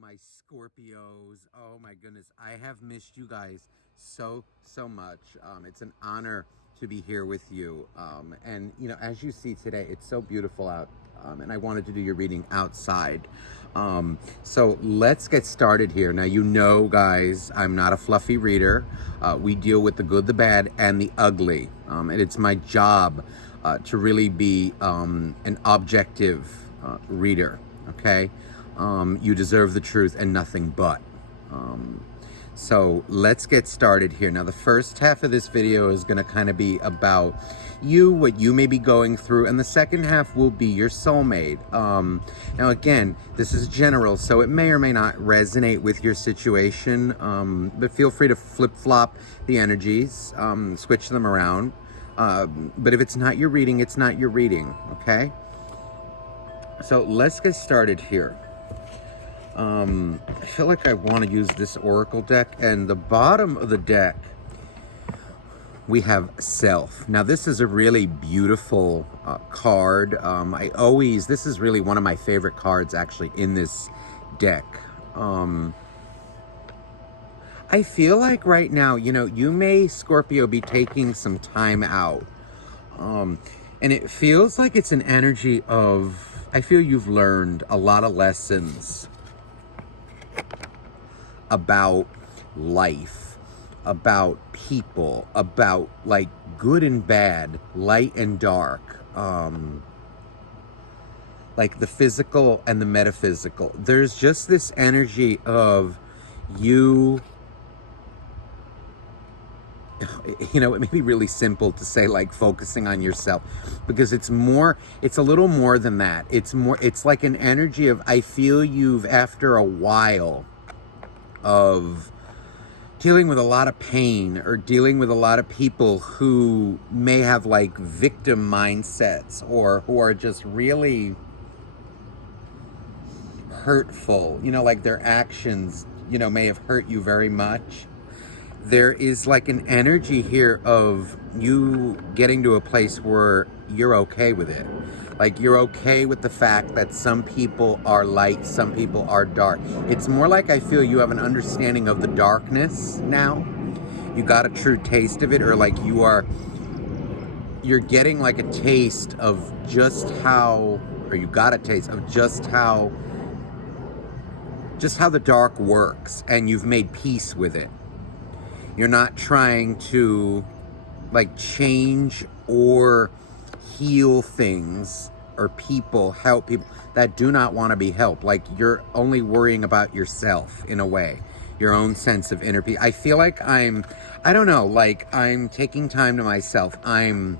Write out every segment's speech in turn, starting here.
my Scorpios. Oh my goodness. I have missed you guys so much. It's an honor to be here with you. And as you see today, it's so beautiful out. And I wanted to do your reading outside. So let's get started here. Now, guys, I'm not a fluffy reader. We deal with the good, the bad, and the ugly. And it's my job to really be an objective reader, okay? You deserve the truth and nothing but. So let's get started here. Now, the first half of this video is going to kind of be about you, what you may be going through, and the second half will be your soulmate. Now, again, this is general, so it may or may not resonate with your situation, but feel free to flip-flop the energies, switch them around. But if it's not your reading, it's not your reading, okay? So let's get started here. I feel like I want to use this oracle deck, and the bottom of the deck we have self. Now, this is a really beautiful card. This is really one of my favorite cards actually in this deck. I feel like right now, you may, Scorpio, be taking some time out. And it feels like it's an energy of, I feel you've learned a lot of lessons about life, about people, about like good and bad, light and dark, like the physical and the metaphysical. There's just this energy of you, it may be really simple to say like focusing on yourself, because it's a little more than that. It's like an energy of, I feel you've, after a while of dealing with a lot of pain or dealing with a lot of people who may have like victim mindsets or who are just really hurtful, like their actions, may have hurt you very much. There is like an energy here of you getting to a place where you're okay with it. Like you're okay with the fact that some people are light, some people are dark. It's more like I feel you have an understanding of the darkness now. You got a true taste of it, or like you're getting like a taste of just how, or you got a taste of just how the dark works, and you've made peace with it. You're not trying to like change or heal things or people, help people that do not want to be helped. Like you're only worrying about yourself in a way, your own sense of inner peace. I feel like I'm taking time to myself. I'm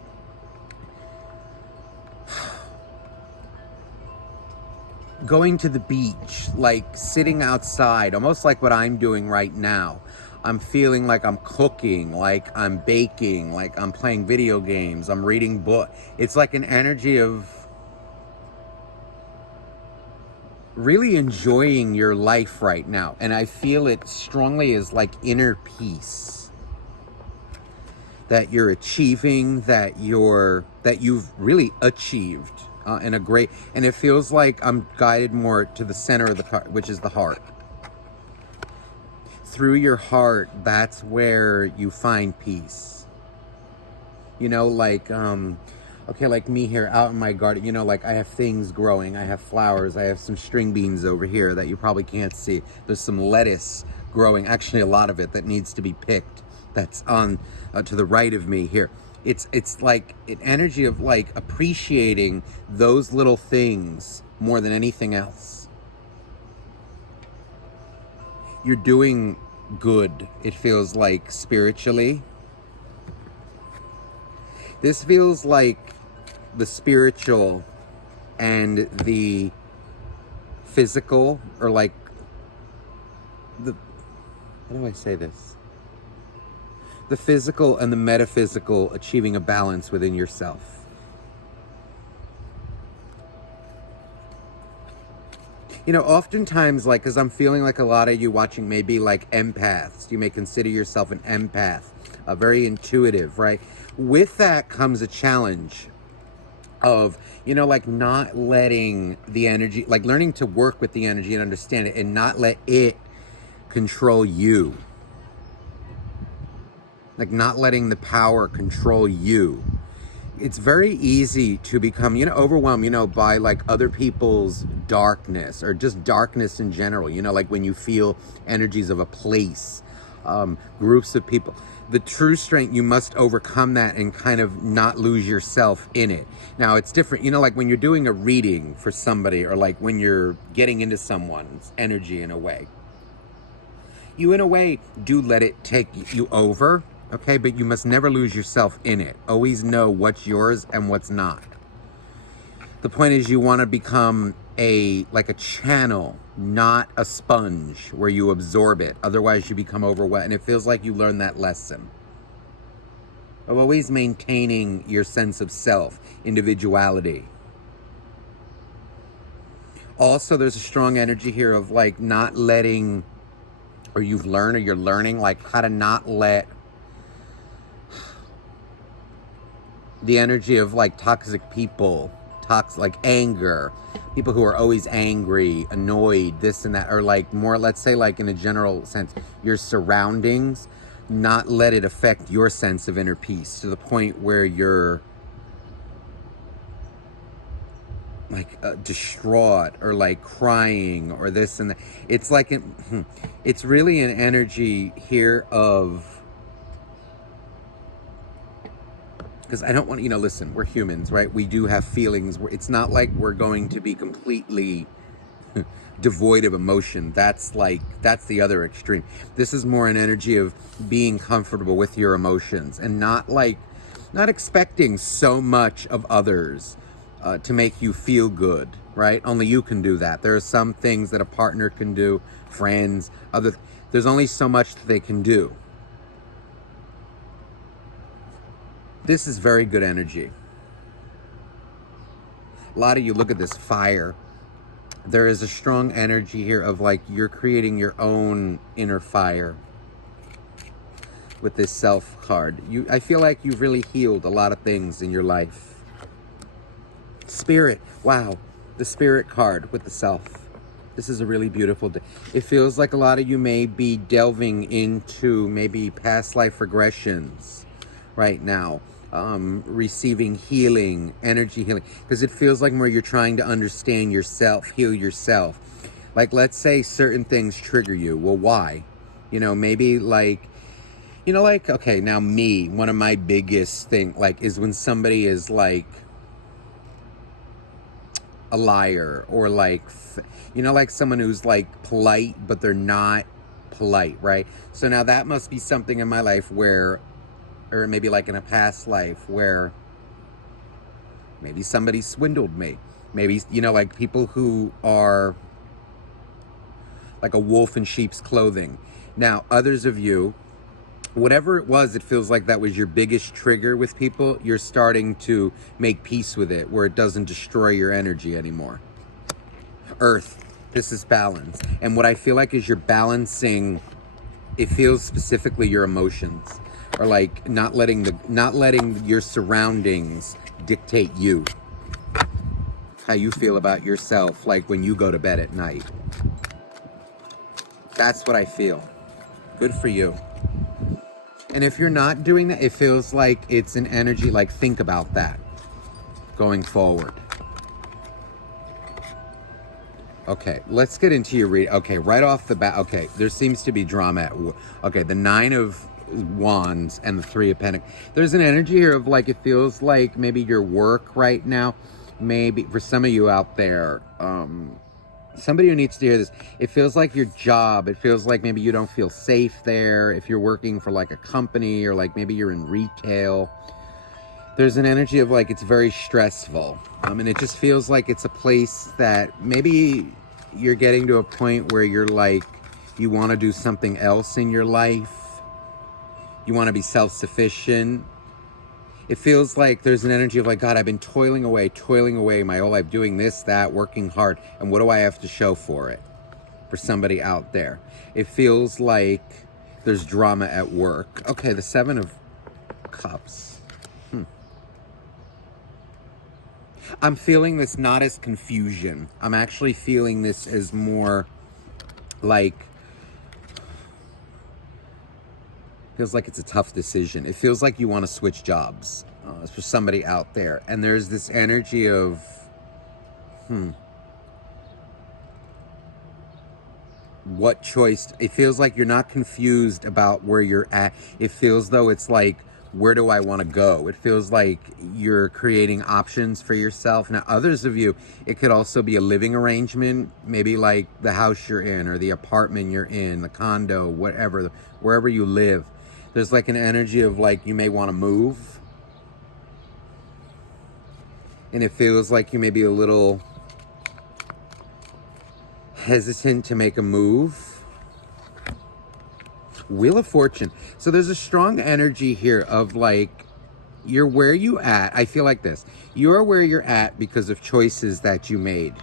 going to the beach, like sitting outside, almost like what I'm doing right now. I'm feeling like I'm cooking, like I'm baking, like I'm playing video games, I'm reading books. It's like an energy of really enjoying your life right now. And I feel it strongly as like inner peace that you're achieving, that you've really achieved in a great, and it feels like I'm guided more to the center of the card, which is the heart. Through your heart, that's where you find peace. Like me here out in my garden, like I have things growing, I have flowers, I have some string beans over here that you probably can't see. There's some lettuce growing, actually a lot of it that needs to be picked. That's on to the right of me here. It's like an energy of like appreciating those little things more than anything else. You're doing good, it feels like, spiritually. This feels like the spiritual and the physical, or like how do I say this? The physical and the metaphysical achieving a balance within yourself. Oftentimes, like, because I'm feeling like a lot of you watching may be like empaths. You may consider yourself an empath, very intuitive, right? With that comes a challenge. of, you know, like not letting the energy, like learning to work with the energy and understand it and not let it control you. Like not letting the power control you. It's very easy to become, you know, overwhelmed, you know, by like other people's darkness or just darkness in general, you know, like when you feel energies of a place, groups of people. The true strength, you must overcome that and kind of not lose yourself in it. Now, it's different, you know, like when you're doing a reading for somebody or like when you're getting into someone's energy in a way. You, in a way, do let it take you over, okay? But you must never lose yourself in it. Always know what's yours and what's not. The point is you want to become like a channel, not a sponge where you absorb it. Otherwise, you become overwhelmed. And it feels like you learned that lesson of always maintaining your sense of self, individuality. Also, there's a strong energy here of like not letting, or you've learned or you're learning like how to not let the energy of like toxic people, like anger, people who are always angry, annoyed, this and that, or like more, let's say like in a general sense, your surroundings, not let it affect your sense of inner peace to the point where you're like distraught or like crying or this and that. It's like, it's really an energy here of, because I don't want, you know, listen, we're humans, right? We do have feelings. It's not like we're going to be completely devoid of emotion. That's the other extreme. This is more an energy of being comfortable with your emotions and not expecting so much of others to make you feel good, right? Only you can do that. There are some things that a partner can do, friends, there's only so much that they can do. This is very good energy. A lot of you, look at this fire. There is a strong energy here of like you're creating your own inner fire with this self card. I feel like you've really healed a lot of things in your life. Spirit, wow, the spirit card with the self. This is a really beautiful day. It feels like a lot of you may be delving into maybe past life regressions right now. Receiving healing, energy healing, because it feels like where you're trying to understand yourself, heal yourself. Like, let's say certain things trigger you. Well, why? You know, maybe like, you know, like, okay, now me, one of my biggest thing, like, is when somebody is like a liar or like, you know, like someone who's like polite, but they're not polite, right? So now that must be something in my life where, or maybe like in a past life where maybe somebody swindled me. Maybe, you know, like people who are like a wolf in sheep's clothing. Now, others of you, whatever it was, it feels like that was your biggest trigger with people. You're starting to make peace with it where it doesn't destroy your energy anymore. Earth, this is balance. And what I feel like is you're balancing, it feels specifically your emotions. Or like not letting your surroundings dictate you. How you feel about yourself, like when you go to bed at night. That's what I feel. Good for you. And if you're not doing that, it feels like it's an energy, like think about that going forward. Okay, let's get into your read. Okay, right off the bat, okay, there seems to be drama at okay, the 9 of Wands and the 3 of Pentacles. There's an energy here of like, it feels like maybe your work right now, maybe for some of you out there, somebody who needs to hear this, it feels like your job, it feels like maybe you don't feel safe there if you're working for like a company or like maybe you're in retail. There's an energy of like it's very stressful, and it just feels like it's a place that maybe you're getting to a point where you're like, you want to do something else in your life. You want to be self-sufficient. It feels like there's an energy of like, God, I've been toiling away my whole life, doing this, that, working hard. And what do I have to show for it? For somebody out there. It feels like there's drama at work. Okay, the 7 of Cups. I'm feeling this not as confusion. I'm actually feeling this as more like, feels like it's a tough decision. It feels like you want to switch jobs for somebody out there. And there's this energy of, what choice? It feels like you're not confused about where you're at. It feels though it's like, where do I want to go? It feels like you're creating options for yourself. Now, others of you, it could also be a living arrangement, maybe like the house you're in or the apartment you're in, the condo, whatever, wherever you live. There's like an energy of like you may want to move. And it feels like you may be a little hesitant to make a move. Wheel of Fortune. So there's a strong energy here of like, you're where you at. I feel like this. You're where you're at because of choices that you made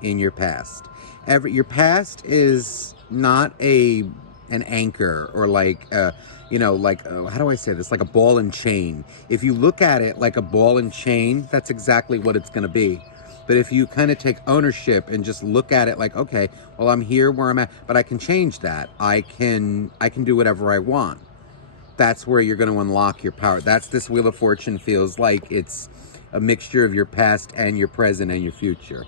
in your past. Your past is not an anchor or like, how do I say this? Like a ball and chain. If you look at it like a ball and chain, that's exactly what it's going to be. But if you kind of take ownership and just look at it like, okay, well, I'm here where I'm at, but I can change that. I can do whatever I want. That's where you're going to unlock your power. That's this Wheel of Fortune feels like. It's a mixture of your past and your present and your future.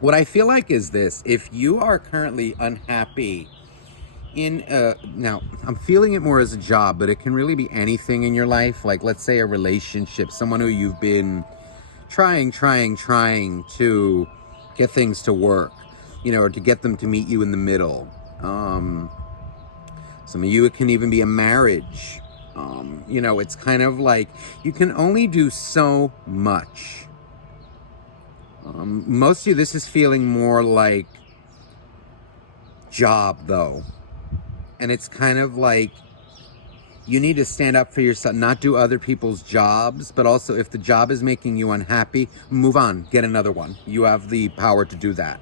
What I feel like is this: if you are currently unhappy now I'm feeling it more as a job, but it can really be anything in your life. Like, let's say a relationship, someone who you've been trying to get things to work, or to get them to meet you in the middle. Some of you, it can even be a marriage. It's kind of like you can only do so much. Most of you, this is feeling more like job though. And it's kind of like you need to stand up for yourself, not do other people's jobs, but also if the job is making you unhappy, move on, get another one. You have the power to do that.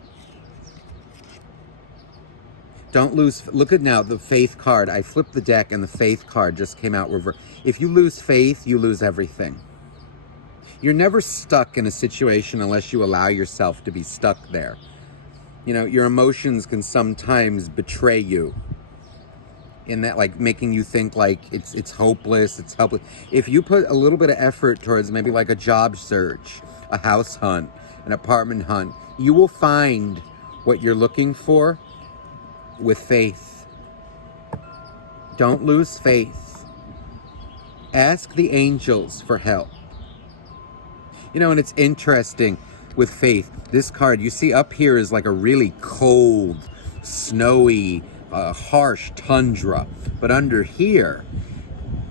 Don't lose. Look at now the faith card. I flipped the deck and the faith card just came out reverse. If you lose faith, you lose everything. You're never stuck in a situation unless you allow yourself to be stuck there. Your emotions can sometimes betray you. In that, like, making you think like it's hopeless, it's helpless. If you put a little bit of effort towards maybe like a job search, a house hunt, an apartment hunt, you will find what you're looking for with faith. Don't lose faith. Ask the angels for help. And it's interesting with faith. This card you see up here is like a really cold, snowy, harsh tundra, but under here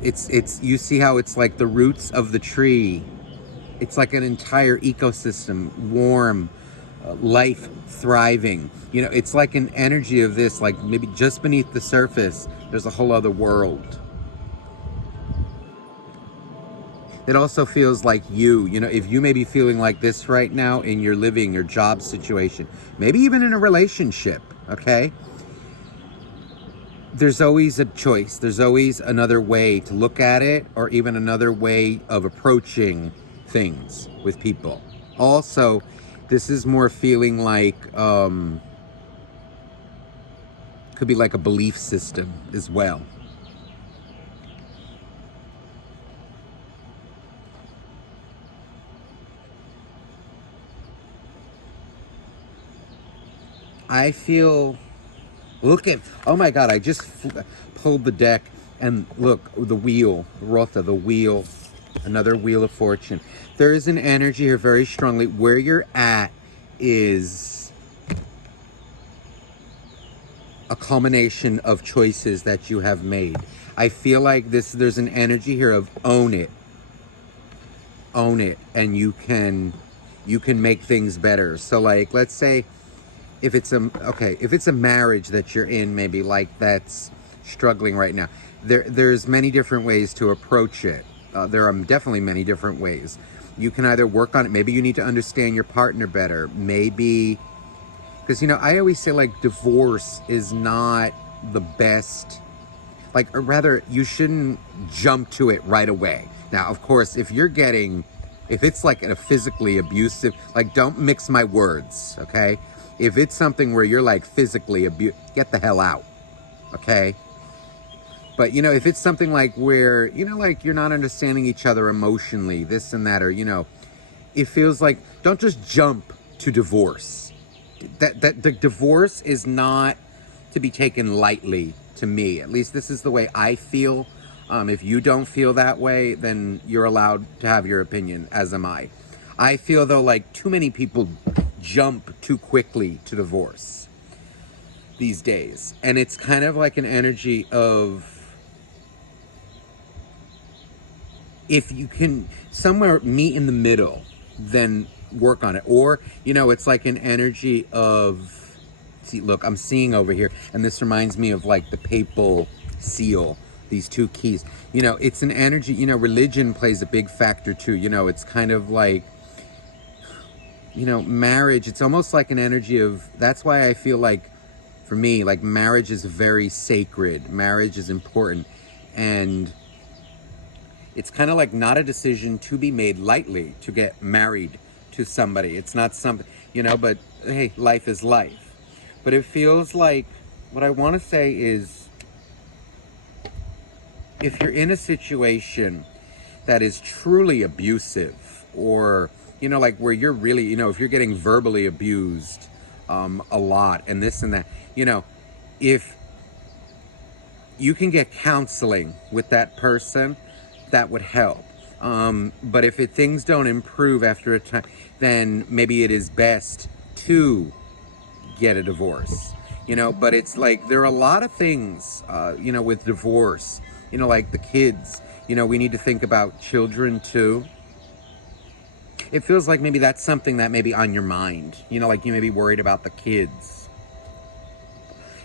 it's you see how it's like the roots of the tree. It's like an entire ecosystem, warm, life thriving. It's like an energy of this, like maybe just beneath the surface there's a whole other world. It also feels like if you may be feeling like this right now in your living, your job situation, maybe even in a relationship, okay? There's always a choice. There's always another way to look at it, or even another way of approaching things with people. Also, this is more feeling like, could be like a belief system as well. I feel, oh my God, I just pulled the deck and look, the wheel, Rotha, the wheel, another Wheel of Fortune. There is an energy here very strongly. Where you're at is a culmination of choices that you have made. I feel like there's an energy here of own it, and you can make things better. So like, let's say, if it's a marriage that you're in, maybe like that's struggling right now, there's many different ways to approach it. There are definitely many different ways. You can either work on it. Maybe you need to understand your partner better. Maybe, because I always say like divorce is not the best. like, or rather, you shouldn't jump to it right away. Now, of course, if it's like a physically abusive, like, don't mix my words, okay? If it's something where you're like physically get the hell out, okay? But, if it's something like where, like you're not understanding each other emotionally, this and that, or, it feels like, don't just jump to divorce. That the divorce is not to be taken lightly, to me. At least this is the way I feel. If you don't feel that way, then you're allowed to have your opinion, as am I. I feel, though, like too many people jump too quickly to divorce these days. And it's kind of like an energy of, if you can somewhere meet in the middle, then work on it. Or, it's like an energy of, see, look, I'm seeing over here, and this reminds me of like the papal seal, these two keys. It's an energy, religion plays a big factor too. It's kind of like, marriage, it's almost like an energy of, that's why I feel like, for me, like, marriage is very sacred. Marriage is important. And it's kind of like not a decision to be made lightly to get married to somebody. It's not something, but hey, life is life. But it feels like, what I want to say is, if you're in a situation that is truly abusive, or, like where you're really, if you're getting verbally abused a lot and this and that, if you can get counseling with that person, that would help. But if things don't improve after a time, then maybe it is best to get a divorce. But it's like, there are a lot of things, with divorce, like the kids, we need to think about children too. It feels like maybe that's something that may be on your mind, like you may be worried about the kids,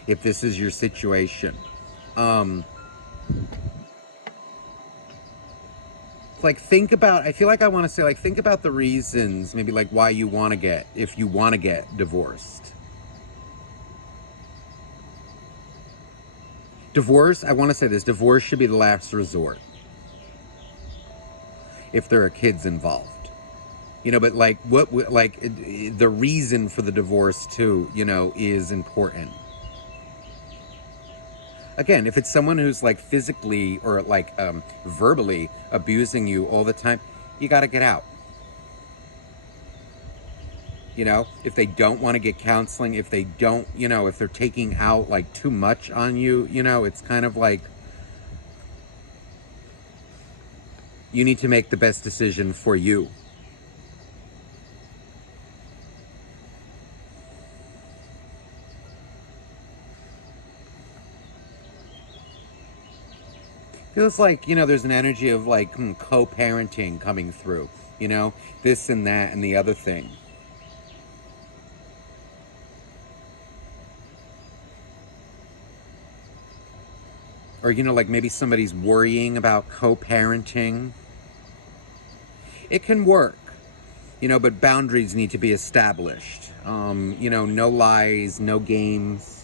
if this is your situation. Like, think about, I feel like I want to say, like, think about the reasons, maybe like why you want to get, if you want to get divorced. Divorce, I want to say this, divorce should be the last resort, if there are kids involved. But like, the reason for the divorce too, is important. Again, if it's someone who's like physically or like verbally abusing you all the time, you got to get out. If they don't want to get counseling, if they don't, if they're taking out like too much on you, it's kind of like, you need to make the best decision for you. Feels like, there's an energy of like co-parenting coming through, this and that and the other thing. Or, like maybe somebody's worrying about co-parenting. It can work, but boundaries need to be established. No lies, no games.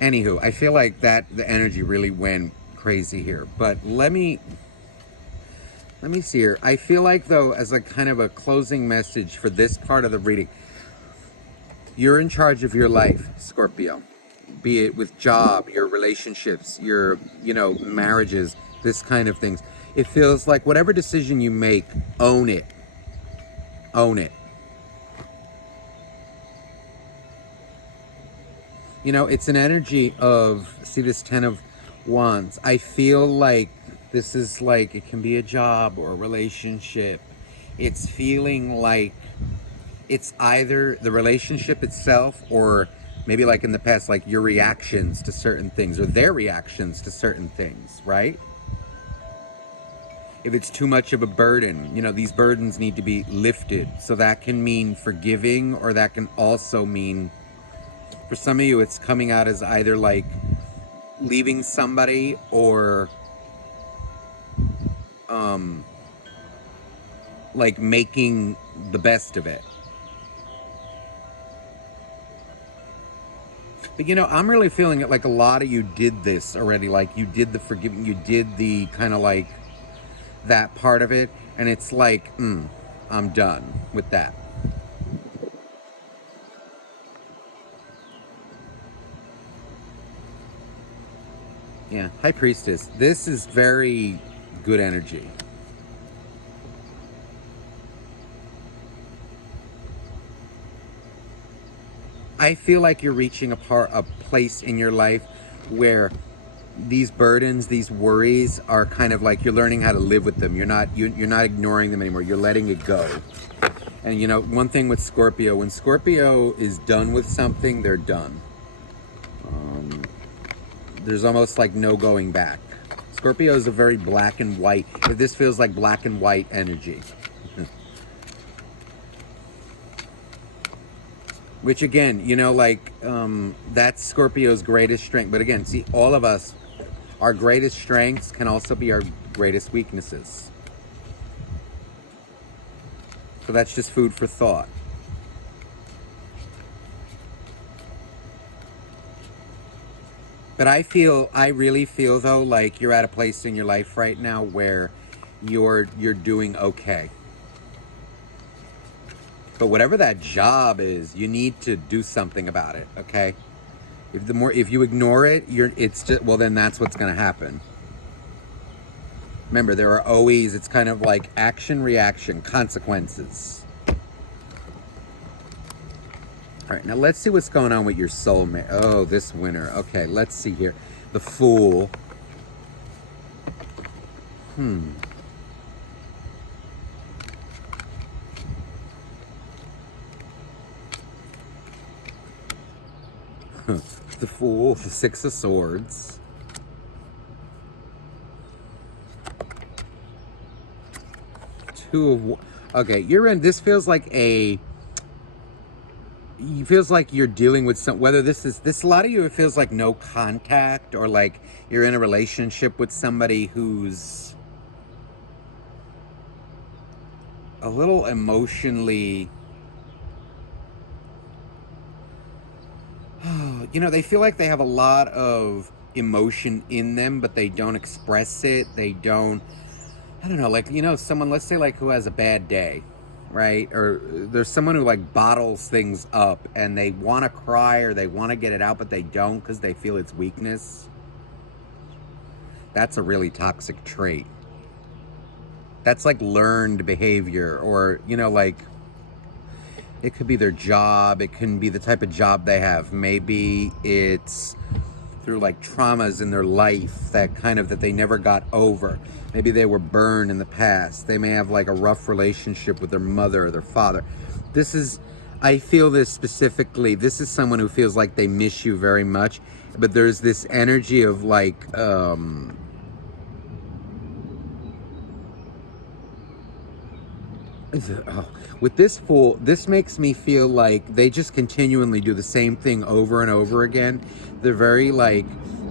Anywho, I feel like that the energy really went crazy here. But let me see here. I feel like, though, as a kind of a closing message for this part of the reading, you're in charge of your life, Scorpio. Be it with job, your relationships, your, marriages, this kind of things. It feels like whatever decision you make, own it. Own it. It's an energy of, see this 10 of Wands. I feel like this is like, it can be a job or a relationship. It's feeling like it's either the relationship itself, or maybe like in the past, like your reactions to certain things or their reactions to certain things, right? If it's too much of a burden, these burdens need to be lifted. So that can mean forgiving, or that can also mean, for some of you, it's coming out as either like leaving somebody or like making the best of it. But you know, I'm really feeling it like a lot of you did this already. Like you did the forgiving, you did the kind of like that part of it. And it's like, I'm done with that. Yeah, High Priestess. This is very good energy. I feel like you're reaching a place in your life where these burdens, these worries are kind of like you're learning how to live with them. You're not ignoring them anymore. You're letting it go. And you know, one thing with Scorpio, when Scorpio is done with something, they're done. There's almost like no going back. Scorpio is a very black and white. This feels like black and white energy. Which again, you know, like that's Scorpio's greatest strength. But again, see, all of us, our greatest strengths can also be our greatest weaknesses. So that's just food for thought. But I really feel though, like you're at a place in your life right now where you're doing okay. But whatever that job is, you need to do something about it, okay? If you ignore it, it's just, well, then that's what's going to happen. Remember, there are always, it's kind of like action, reaction, consequences. All right, now let's see what's going on with your soulmate. Oh, this winner. Okay, let's see here. The Fool. The Fool, the Six of Swords. Okay, you're in, this feels like it feels like you're dealing with whether this, a lot of you, it feels like no contact, or like you're in a relationship with somebody who's a little emotionally, you know, they feel like they have a lot of emotion in them, but they don't express it. They don't, I don't know, like, you know, someone, let's say like who has a bad day, right? Or there's someone who like bottles things up and they want to cry or they want to get it out, but they don't because they feel it's weakness. That's a really toxic trait. That's like learned behavior, or, you know, like it could be their job. It can be the type of job they have. Maybe it's through like traumas in their life that they never got over. Maybe they were burned in the past. They may have like a rough relationship with their mother or their father. I feel this specifically. This is someone who feels like they miss you very much, but there's this energy of like, with this Fool, this makes me feel like they just continually do the same thing over and over again. They're very like,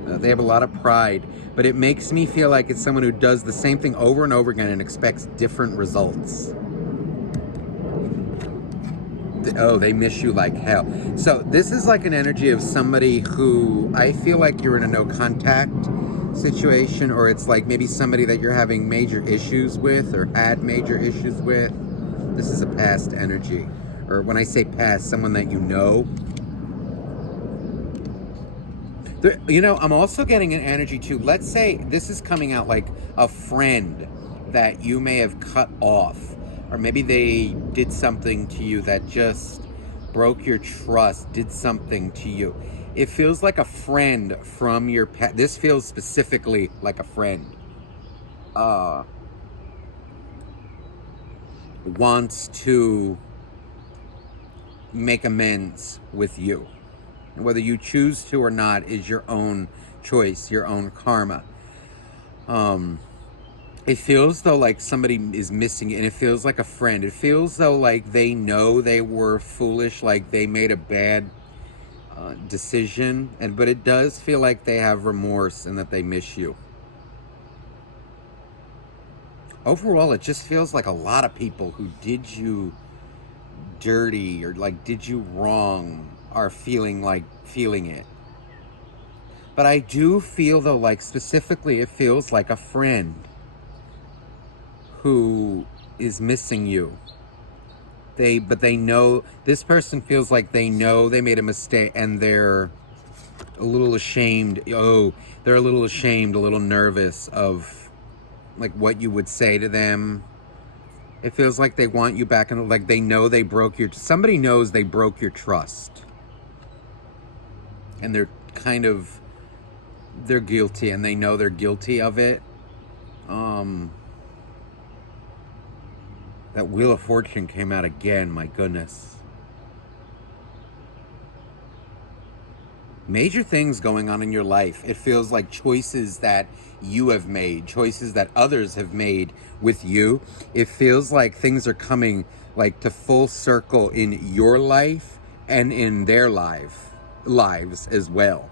they have a lot of pride, but it makes me feel like it's someone who does the same thing over and over again and expects different results. Oh, they miss you like hell. So this is like an energy of somebody who, I feel like you're in a no contact situation, or it's like maybe somebody that you're having major issues with or had major issues with. This is a past energy. Or when I say past, someone that you know. You know, I'm also getting an energy too. Let's say this is coming out like a friend that you may have cut off. Or maybe they did something to you that just broke your trust, did something to you. It feels like a friend from your past. This feels specifically like a friend. Wants to make amends with you. And whether you choose to or not is your own choice, your own karma. It feels though like somebody is missing it, and it feels like a friend. It feels though like they know they were foolish, like they made a bad decision, but it does feel like they have remorse and that they miss you. Overall, it just feels like a lot of people who did you dirty or like did you wrong are feeling it. But I do feel, though, like specifically, it feels like a friend who is missing you. But they know, this person feels like they know they made a mistake, and they're a little ashamed. Oh, they're a little ashamed, a little nervous of like what you would say to them. It feels like they want you back, and like they know they broke your, somebody knows they broke your trust. And they're kind of, they're guilty, and they know they're guilty of it. That Wheel of Fortune came out again, my goodness. Major things going on in your life. It feels like choices that you have made, choices that others have made with you. It feels like things are coming like to full circle in your life and in their lives as well.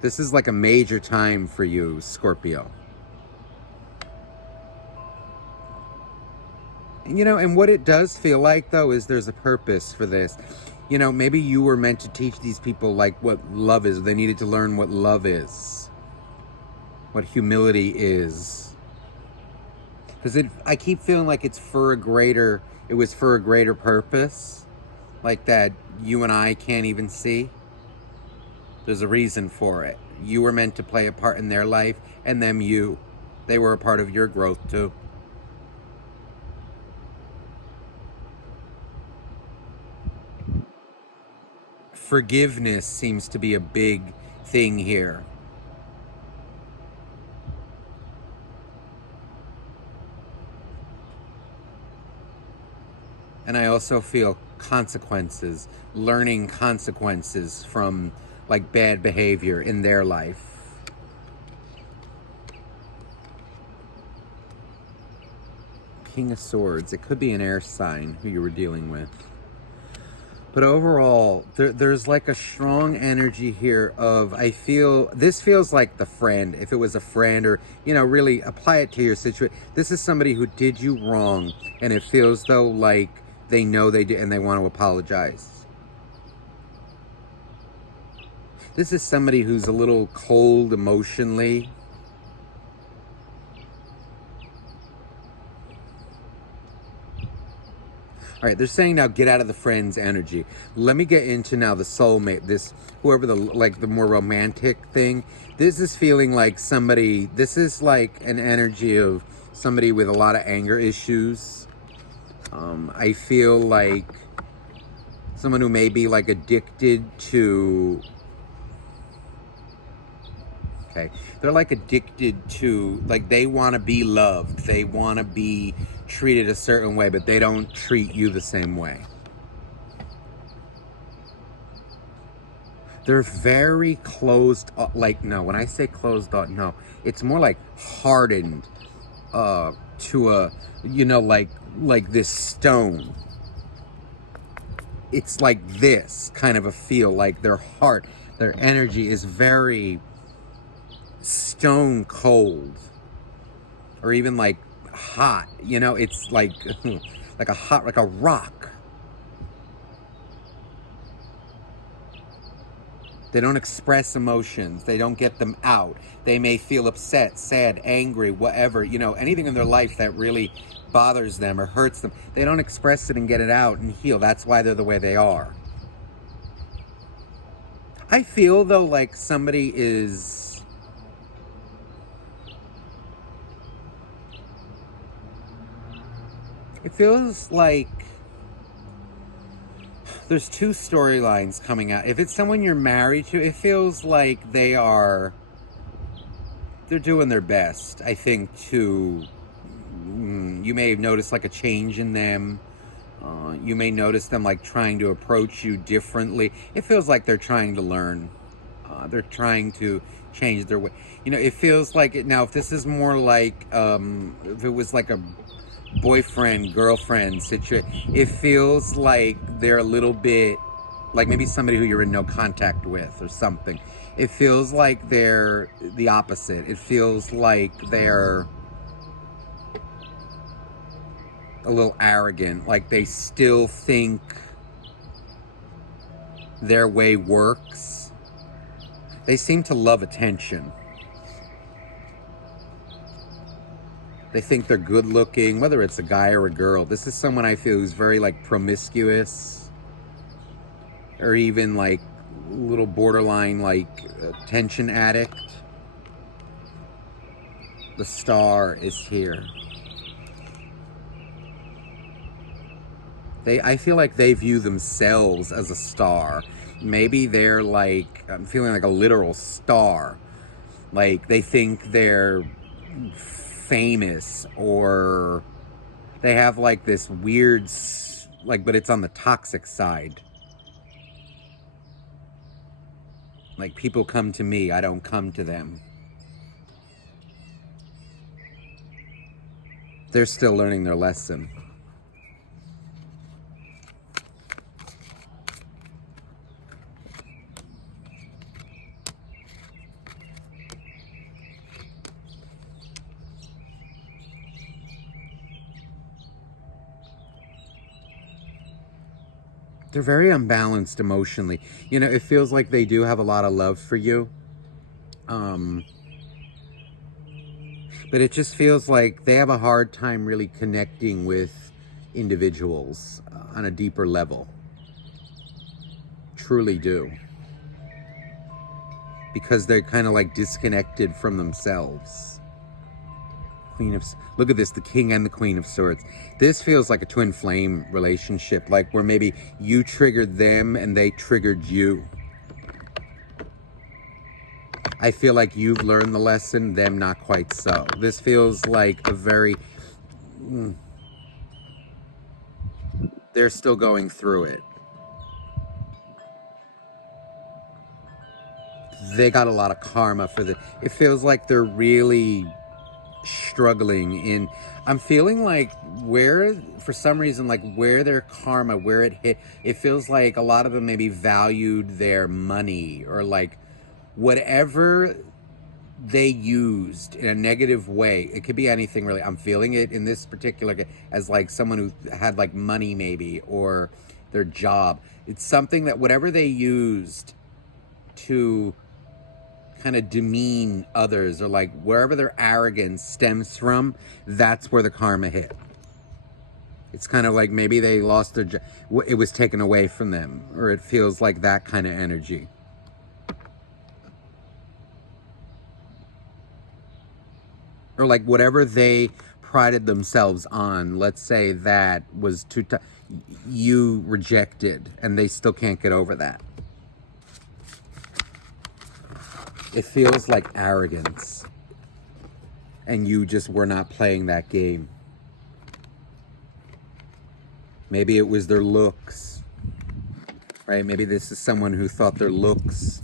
This is like a major time for you, Scorpio. You know, and what it does feel like, though, is there's a purpose for this. You know, maybe you were meant to teach these people, like, what love is. They needed to learn what love is, what humility is. Because I keep feeling like it was for a greater purpose, like that you and I can't even see. There's a reason for it. You were meant to play a part in their life, and they were a part of your growth, too. Forgiveness seems to be a big thing here. And I also feel consequences, learning consequences from like bad behavior in their life. King of Swords. It could be an air sign who you were dealing with. But overall, there's like a strong energy here of, this feels like the friend. If it was a friend, or, you know, really apply it to your situation. This is somebody who did you wrong, and it feels though like they know they did and they want to apologize. This is somebody who's a little cold emotionally. All right, they're saying now get out of the friend's energy. Let me get into now the soulmate, whoever the more romantic thing. This is feeling like this is like an energy of somebody with a lot of anger issues. I feel like someone who may be like addicted to, they're like addicted to, like they want to be loved. They want to be treated a certain way, but they don't treat you the same way. They're very closed, no, when I say closed off, no, it's more like hardened to a, you know, like this stone. It's like this kind of a feel, like their heart, their energy is very stone cold, or even like hot, you know, it's like like a rock. They don't express emotions. They don't get them out. They may feel upset, sad, angry, whatever, you know, anything in their life that really bothers them or hurts them. They don't express it and get it out and heal. That's why they're the way they are. I feel though like somebody is, it feels like there's two storylines coming out. If it's someone you're married to, it feels like they're doing their best, I think, to, you may have noticed like a change in them. You may notice them like trying to approach you differently. It feels like they're trying to learn. They're trying to change their way. You know, it feels like it. Now, if this is more like, if it was like a boyfriend, girlfriend situation, it feels like they're a little bit, like maybe somebody who you're in no contact with or something. It feels like they're the opposite. It feels like they're a little arrogant, like they still think their way works. They seem to love attention. They think they're good looking, whether it's a guy or a girl. This is someone I feel who's very like promiscuous, or even like a little borderline like attention addict. The star is here. I feel like they view themselves as a star. Maybe they're like, I'm feeling like a literal star. Like they think they're famous, or they have like this weird, like, but it's on the toxic side. Like people come to me, I don't come to them. They're still learning their lesson. They're very unbalanced emotionally. You know, it feels like they do have a lot of love for you. But it just feels like they have a hard time really connecting with individuals on a deeper level. Truly do. Because they're kind of like disconnected from themselves. Look at this, the King and the Queen of Swords. This feels like a twin flame relationship, like where maybe you triggered them and they triggered you. I feel like you've learned the lesson, them not quite so. This feels like a very... they're still going through it. They got a lot of karma for the... It feels like they're really struggling in... I'm feeling like where, for some reason, like where their karma, where it hit, it feels like a lot of them maybe valued their money, or like whatever they used in a negative way. It could be anything really. I'm feeling it in this particular as like someone who had like money maybe, or their job. It's something that whatever they used to kind of demean others, or like wherever their arrogance stems from, that's where the karma hit. It's kind of like maybe they lost their job, it was taken away from them, or it feels like that kind of energy. Or like whatever they prided themselves on, let's say that was too tough, you rejected, and they still can't get over that. It feels like arrogance, and you just were not playing that game. Maybe it was their looks, right? Maybe this is someone who thought their looks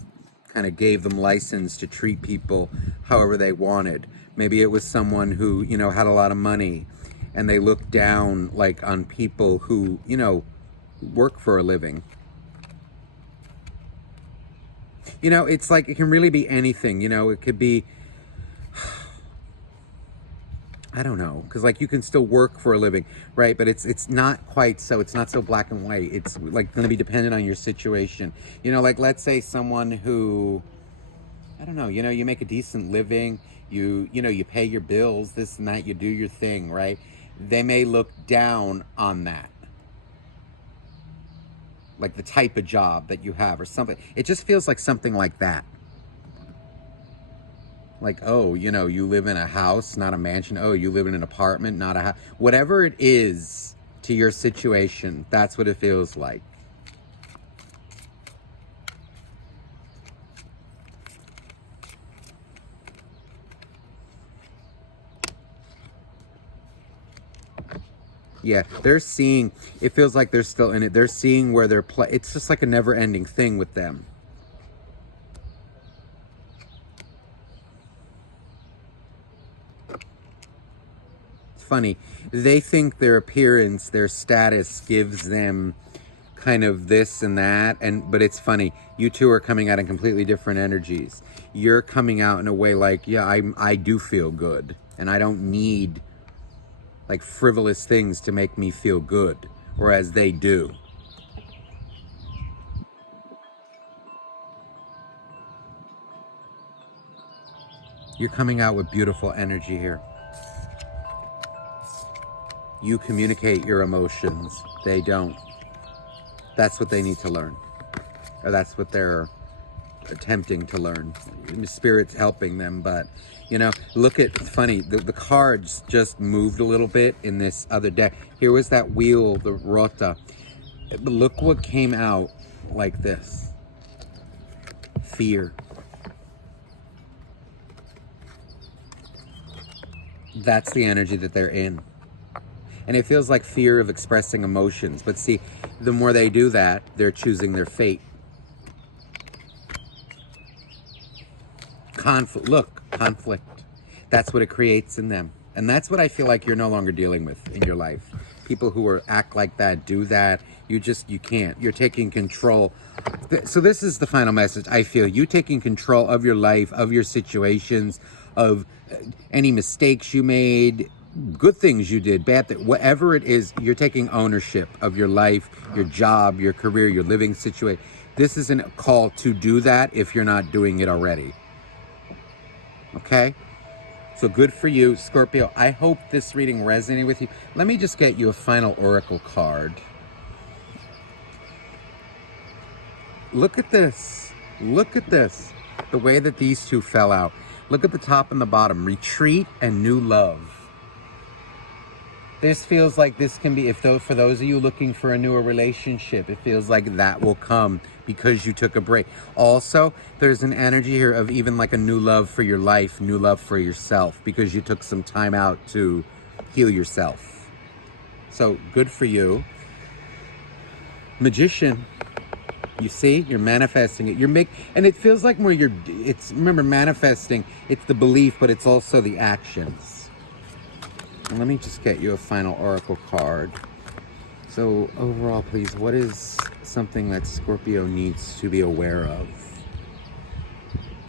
kind of gave them license to treat people however they wanted. Maybe it was someone who, you know, had a lot of money, and they looked down like on people who, you know, work for a living. You know, it's like, it can really be anything, you know, it could be, I don't know, because like you can still work for a living, right? But it's not quite so, it's not so black and white. It's like going to be dependent on your situation. You know, like let's say someone who, I don't know, you know, you make a decent living, you know, you pay your bills, this and that, you do your thing, right? They may look down on that. Like the type of job that you have or something. It just feels like something like that. Like, oh, you know, you live in a house, not a mansion. Oh, you live in an apartment, not a house. Whatever it is to your situation, that's what it feels like. Yeah, they're seeing, it feels like they're still in it. They're seeing where they're it's just like a never-ending thing with them. It's funny. They think their appearance, their status gives them kind of this and that, but it's funny. You two are coming out in completely different energies. You're coming out in a way like, yeah, I do feel good, and I don't need like frivolous things to make me feel good, whereas they do. You're coming out with beautiful energy here. You communicate your emotions. They don't. That's what they need to learn. Or that's what they're attempting to learn. Spirit's helping them, but you know, look at, funny, the cards just moved a little bit in this other deck. Here was that wheel, the rota. Look what came out like this. Fear. That's the energy that they're in. And it feels like fear of expressing emotions. But see, the more they do that, they're choosing their fate. Conflict. Look, conflict. That's what it creates in them. And that's what I feel like you're no longer dealing with in your life. People who act like that, do that. You can't. You're taking control. So this is the final message. I feel you taking control of your life, of your situations, of any mistakes you made, good things you did, bad things, whatever it is, you're taking ownership of your life, your job, your career, your living situation. This isn't a call to do that if you're not doing it already. Okay? So good for you, Scorpio. I hope this reading resonated with you. Let me just get you a final oracle card. Look at this. Look at this. The way that these two fell out. Look at the top and the bottom. Retreat and new love. This feels like this can be, for those of you looking for a newer relationship, it feels like that will come because you took a break. Also, there's an energy here of even like a new love for your life, new love for yourself, because you took some time out to heal yourself. So good for you. Magician. You see, you're manifesting it. And it feels like more remember, manifesting, it's the belief, but it's also the actions. Let me just get you a final oracle card. So overall, please, what is something that Scorpio needs to be aware of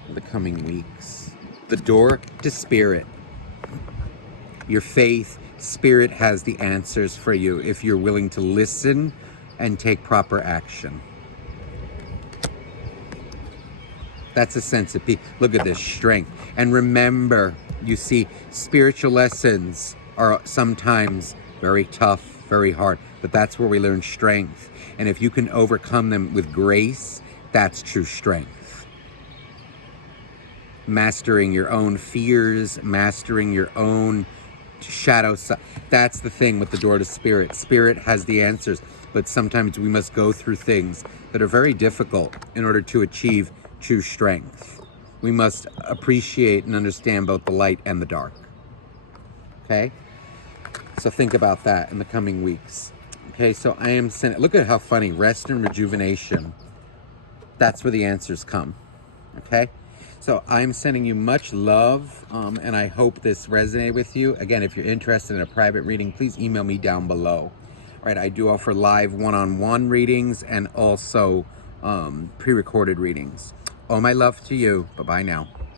in the coming weeks? The door to spirit. Your faith, spirit has the answers for you if you're willing to listen and take proper action. That's a sense of peace. Look at this, strength. And remember, you see, spiritual lessons are sometimes very tough, very hard, but that's where we learn strength. And if you can overcome them with grace, that's true strength. Mastering your own fears, mastering your own shadow side. That's the thing with the door to spirit. Spirit has the answers, but sometimes we must go through things that are very difficult in order to achieve true strength. We must appreciate and understand both the light and the dark. Okay? So think about that in the coming weeks. Okay, so I am sending, look at how funny, rest and rejuvenation. That's where the answers come. Okay? So I'm sending you much love, and I hope this resonated with you. Again, if you're interested in a private reading, please email me down below. All right, I do offer live one-on-one readings and also pre-recorded readings. All my love to you. Bye-bye now.